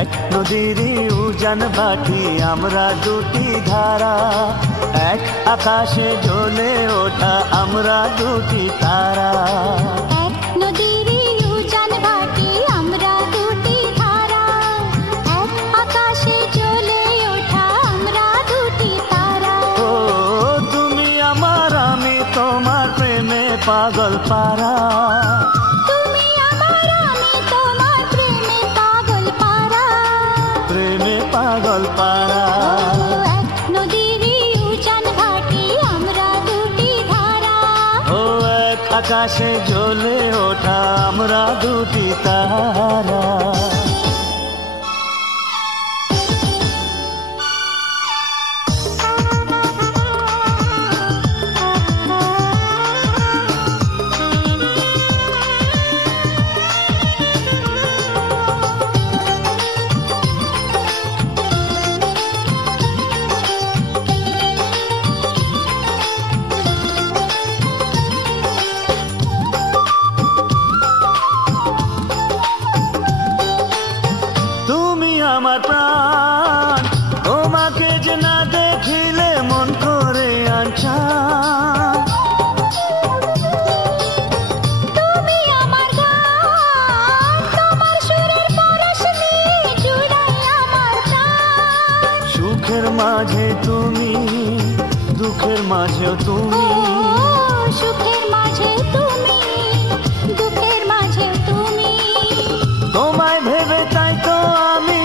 এক নদীরই উজান ভাটি আমরা দুটি ধারা, এক আকাশে জ্বলে ওঠা আমরা দুটি তারা। এক নদীরই উজান ভাটি আমরা দুটি ধারা, এক আকাশে জ্বলে ওঠা আমরা দুটি তারা। ও তুমি আমার আমি তোমার প্রেমে পাগল পারা, তুমি আমার আমি তোমার প্রেমে পাগল পারা, প্রেমে পাগল পারা। এক নদীরই উজান ভাটি আমরা দুটি ধারা, ও এক আকাশে জ্বলে ওঠা আমরা দুটি তারা। আমার প্রাণ তোমাকে যে না দেখিলে মন করে আনছান। তুমি আমার গান তোমার সুরের পরশ নিয়ে জুড়াই আমার প্রাণ। সুখের মাঝে তুমি দুঃখের মাঝেও তুমি, সুখের মাঝে তুমি দুঃখের মাঝে তুমি। তোমায় ভেবে তাই তো আমি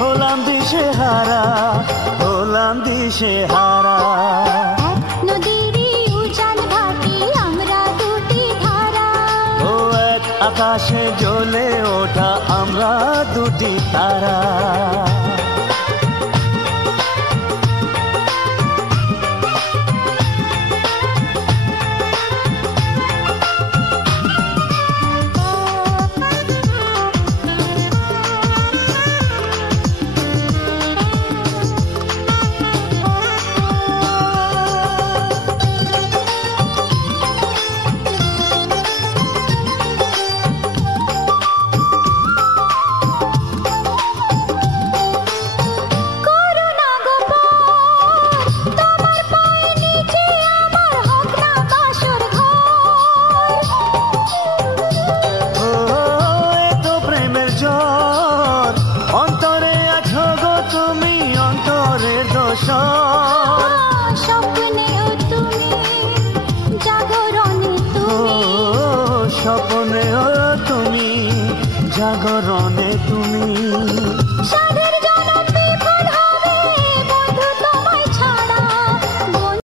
হলাম দিশেহারা, হলাম দিশেহারা। এক নদীরই উজান ভাটি আমরা দুটি ধারা, ও এক আকাশে জ্বলে ওঠা আমরা দুটি তারা।